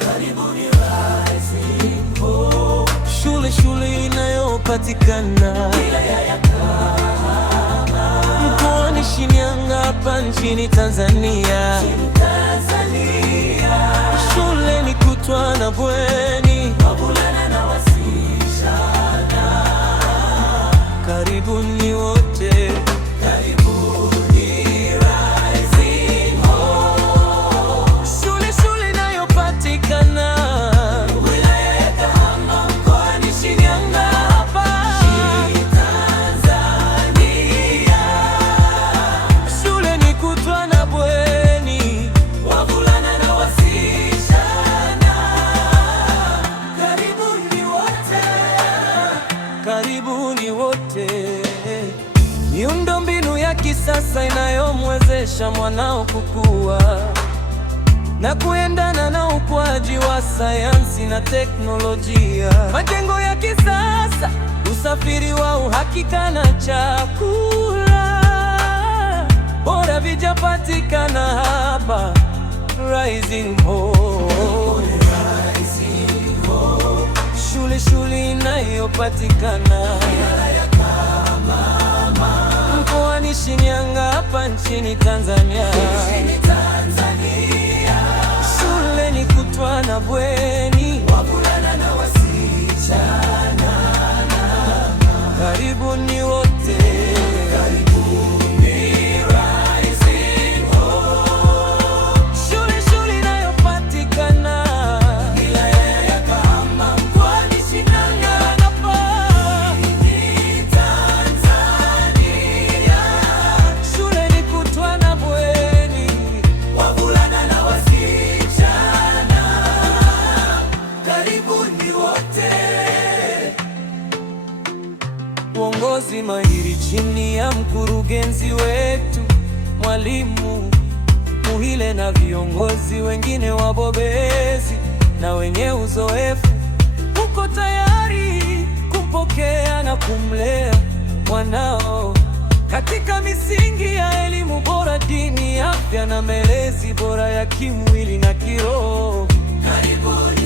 Karibuni Rising Hope, shule inayopatikana wilaya ya Kahama, mkoani Shinyanga, hapa nchini Tanzania. Shule ni kutwa na bweni, wavulana na wasichana. Karibuni wote, karibuni Rising Hope. Shule inayopatikana wilaya ya Kahama, mkoani Shinyanga, hapa Tanzania. Shule ni kutwa na bweni, wavulana na wasichana. Karibuni wote, karibuni wote. Miundombinu ya kisasa inayomwezesha mwanao kukua na kuendana na ukuaji wa sayansi na teknolojia. Majengo ya kisasa, usafiri wa uhakika na chakula bora vijapatikana hapa Rising Hope. Shule inayopatikana mkoani Shinyanga, hapa nchini Tanzania. Shule ni kutwa na bweni, wavulana na wasichana. Karibuni wote, karibuni Rising Hope. Shule inayopatikana wilaya ya Kahama, mkoani Shinyanga, hapa Tanzania. Shule ni kutwa na bweni, wavulana na wasichana. Karibuni wote. Uongozi mahiri chini ya mkurugenzi wetu Mwalimu Muhile na viongozi wengine wabobezi na wenye uzoefu, uko tayari kumpokea na kumlea mwanao katika misingi ya elimu bora, dini, afya na malezi bora ya kimwili na kiroho. Karibuni